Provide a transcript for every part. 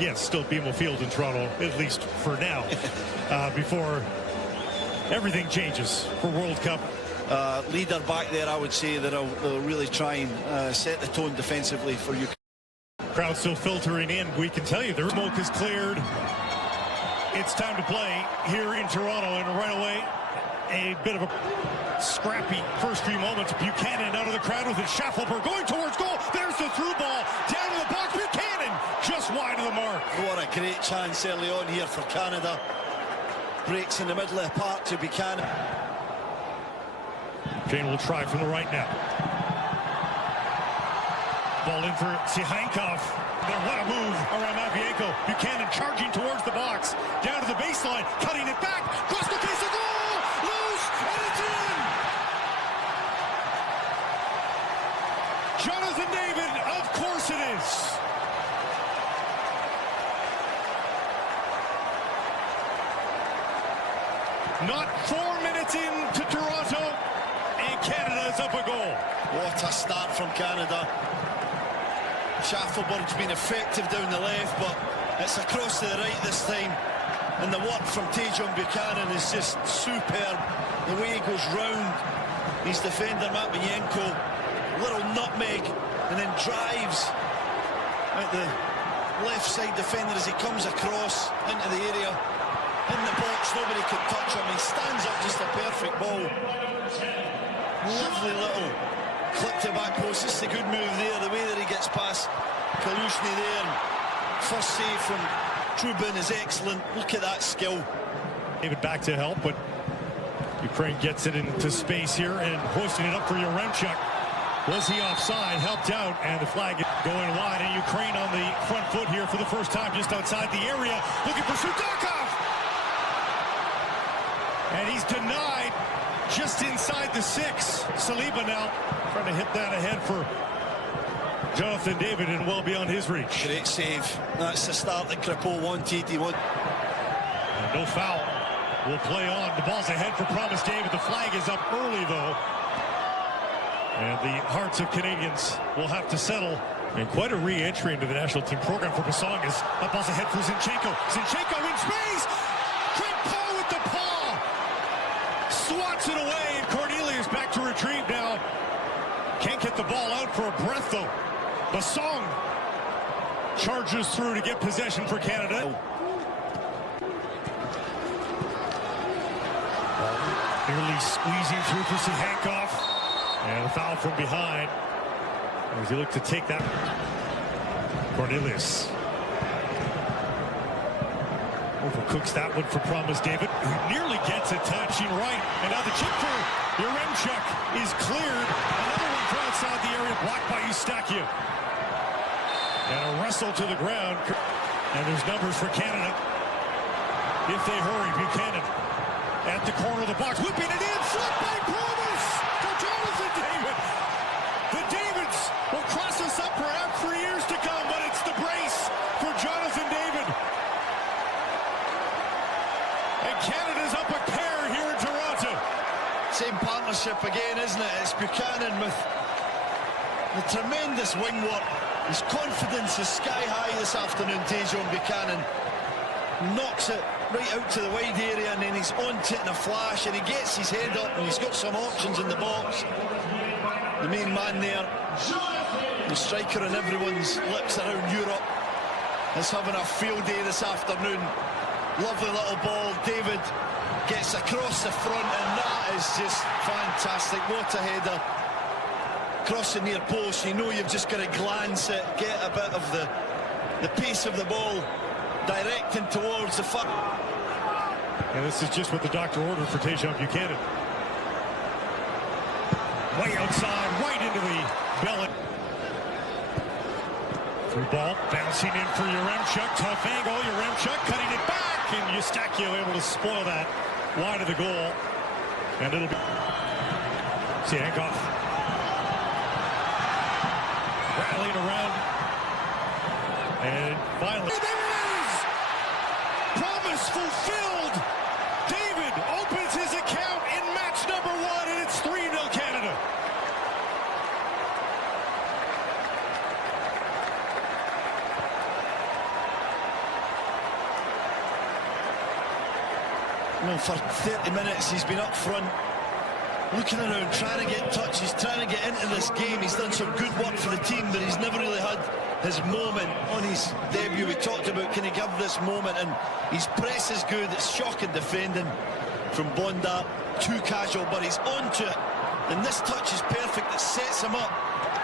Yes, still BMO Field in Toronto, at least for now, before everything changes for World Cup. Leader back there, I would say that they'll really try and set the tone defensively for you. Crowd still filtering in. We can tell you the smoke is cleared. It's time to play here in Toronto, and right away, a bit of a scrappy first few moments. Buchanan out of the crowd with it. Schaffelberg going towards goal. There's the through ball. Down to the box. Buchanan just wide of the mark. What a great chance early on here for Canada. Breaks in the middle of the park to Buchanan. Jane will try from the right now. Ball in for Sihankov. Then what a move around Matvienko. Buchanan charging towards the box. Down to the baseline. Cutting it back. Cross the face of goal. Loose. And it's in. Jonathan David. Of course it is. Not 4 minutes into Toronto, and Canada is up a goal. What a start from Canada. Schaffelberg's been effective down the left, but it's across to the right this time. And the work from Tajon Buchanan is just superb. The way he goes round his defender, Matvienko, little nutmeg, and then drives at the left side defender as he comes across into the area. In the box, nobody could touch him. He stands up, just a perfect ball. Lovely little clip to back post. This is a good move there, the way that he gets past Kalushny there. First save from Trubin is excellent. Look at that skill. David back to help, but Ukraine gets it into space here and hoisting it up for Yaremchuk. Was he offside? Helped out, and the flag is going wide. And Ukraine on the front foot here for the first time, just outside the area, looking for Sudakov. And he's denied just inside the 6. Saliba now trying to hit that ahead for Jonathan David and well beyond his reach. Great save. That's the start that Kripo wanted. And no foul. Will play on. The ball's ahead for Promise David. The flag is up early, though. And the hearts of Canadians will have to settle. And quite a re-entry into the national team program for Basongas. That ball's ahead for Zinchenko. Zinchenko in space! Kripo with the paw! Swats it away, and Cornelius back to retrieve now. Can't get the ball out for a breath, though. Basong charges through to get possession for Canada. Nearly squeezing through for Sihankov. And a foul from behind as he looked to take that. Cornelius overcooks that one for Promise David, who nearly gets it, touching right. And now the chip for Yaremchuk is cleared. Another one from outside the area, blocked by Eustaquio. And a wrestle to the ground. And there's numbers for Canada. If they hurry, Buchanan at the corner of the box, whipping it in, flipped by Promise to Jonathan David. The Davids will cross us up perhaps for years to come, but it's the brace for Jonathan David. And Canada's up a pair here in Toronto. Same partnership again, isn't it? It's Buchanan with the tremendous wing work. His confidence is sky high this afternoon. Tajon Buchanan knocks it right out to the wide area, and then he's onto it in a flash, and he gets his head up, and he's got some options in the box. The main man there, the striker on everyone's lips around Europe, is having a field day this afternoon. Lovely little ball. David gets across the front, and that is just fantastic. What a header. Across the near post, you know you've just got to glance it, get a bit of the pace of the ball, directing towards the front. And this is just what the doctor ordered for Tajon Buchanan. Way outside, right into the belly. Through ball, bouncing in for Yaremchuk. Tough angle, Yaremchuk cutting it back, and Eustaquio able to spoil that wide of the goal. And it'll be Sihankov rallying around. And finally, there it is! Promise fulfilled! David opens his account in match number 1, and it's 3-0 Canada. Well, for 30 minutes he's been up front, looking around, trying to get touches, trying to get into this game. He's done some good work for the team, but he's never really had his moment on his debut. We talked about, can he give this moment, and his press is good. It's shocking defending from Bonda, too casual, but he's onto it, and this touch is perfect. It sets him up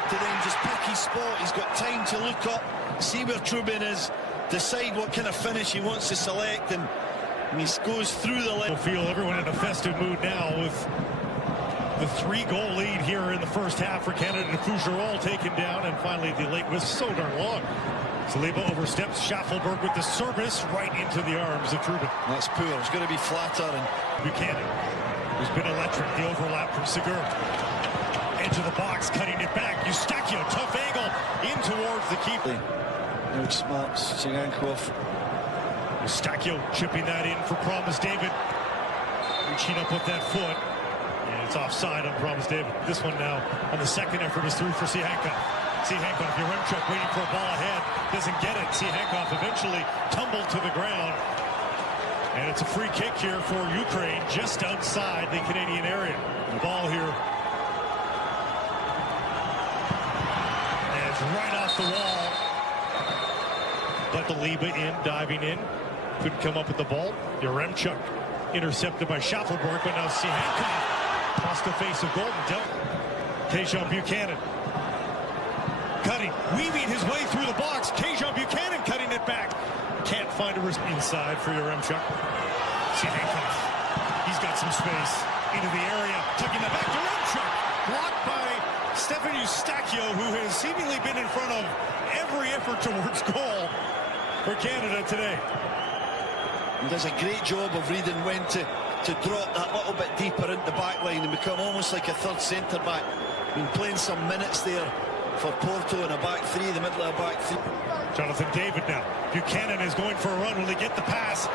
to then just pick his spot. He's got time to look up, see where Trubin is, decide what kind of finish he wants to select, and he goes through the leg. Feel everyone in a festive mood now with the 3-goal lead here in the first half for Canada. Fougerolles taken down, and finally the late was so darn long. Saliba oversteps Schaffelberg with the service right into the arms of Trubin. That's poor. It's going to be flatter. And Buchanan, who's been electric. The overlap from Segur. Edge of the box, cutting it back. Eustachio, tough angle in towards the keeper. Outsmarts Tsigankov. Eustachio chipping that in for Promise David. Reaching up with that foot. And it's offside on Promise David. This one now on the second effort is through for Tsigankov. Tsigankov, Yaremchuk waiting for a ball ahead. Doesn't get it. Tsigankov eventually tumbled to the ground. And it's a free kick here for Ukraine just outside the Canadian area. The ball here. And it's right off the wall. But Saliba in, diving in. Couldn't come up with the ball. Yaremchuk intercepted by Schaffelberg, but now Tsigankov across the face of Golden dealt. Tajon Buchanan cutting, weaving his way through the box. Tajon Buchanan cutting it back. Can't find a risk inside for Yaremchuk. Tsigankov, he's got some space into the area, tucking it back. Yaremchuk blocked by Stefan Eustachio, who has seemingly been in front of every effort towards goal for Canada today. He does a great job of reading when to drop that little bit deeper into the back line and become almost like a third centre back. Been playing some minutes there for Porto in a back three, the middle of a back three. Jonathan David now. Buchanan is going for a run. Will he get the pass?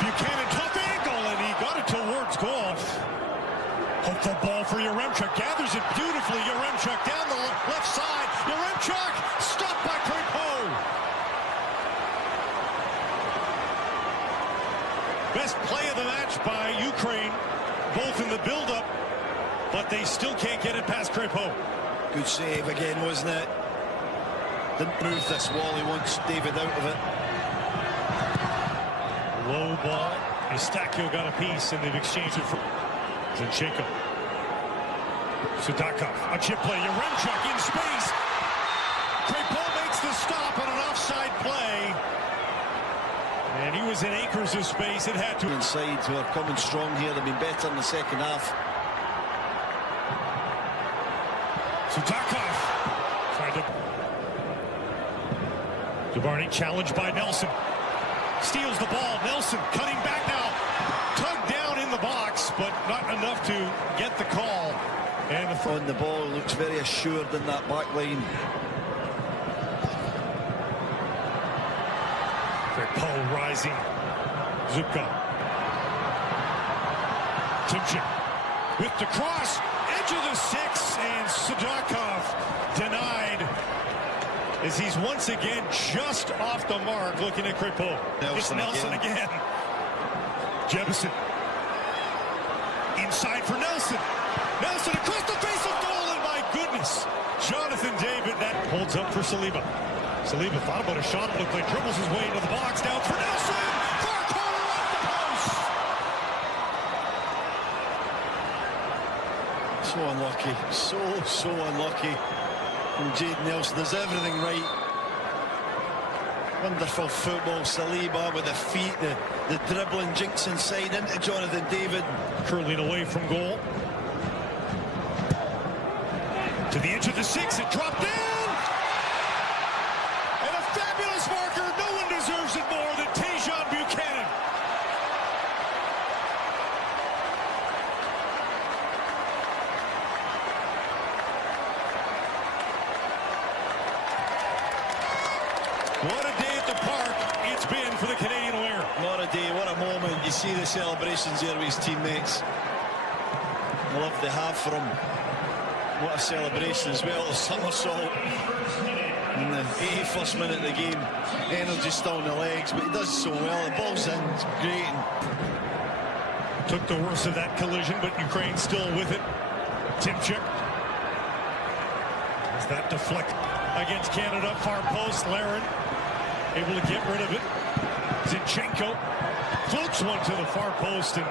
Buchanan, tough angle, and he got it towards goal. Hopeful ball for Yaremchuk. Gathers it beautifully. Yaremchuk down the left side. Yaremchuk stopped by Crépeau. Best play of the match by Ukraine, both in the build-up, but they still can't get it past Crépeau. Good save again, wasn't it? Didn't move this wall. He wants David out of it. Low ball. Eustachio got a piece, and they've exchanged it for Zinchenko. Sudakov, a chip play. Yaremchuk in space. Crépeau makes the stop on an offside play. And he was in acres of space. It had to. Inside, who are coming strong here. They've been better in the second half. Sudakov tried to. Dubarny challenged by Nelson. Steals the ball. Nelson cutting back now. Tugged down in the box, but not enough to get the call. And on the ball, looks very assured in that back line. Crépeau rising. Zubka. Timchin with the cross. Edge of the 6, and Sudakov denied as he's once again just off the mark. Looking at Crépeau. It's Nelson again. Jefferson inside for Nelson. Nelson across the face of goal, and my goodness, Jonathan David, that holds up for Saliba. Saliba thought about a shot. It looked like dribbles his way into the box. Now it's for Nelson. Far corner off the post. So unlucky. So unlucky from Jayden Nelson. Does everything right. Wonderful football. Saliba with the feet, the dribbling, jinks inside into Jonathan David. Curling away from goal. To the edge of the 6. It dropped down. And a fabulous marker. No one deserves it more than Tajon Buchanan. What a day at the park it's been for the Canadian winger. What a day, what a moment. You see the celebrations there with his teammates. The love they have for him. What a celebration as well, the somersault. in the 81st minute of the game. Energy still in the legs, but he does so well. The ball's in, it's great. Took the worst of that collision, but Ukraine still with it. Timchuk. As that deflect against Canada, far post, Larin able to get rid of it. Zinchenko floats one to the far post and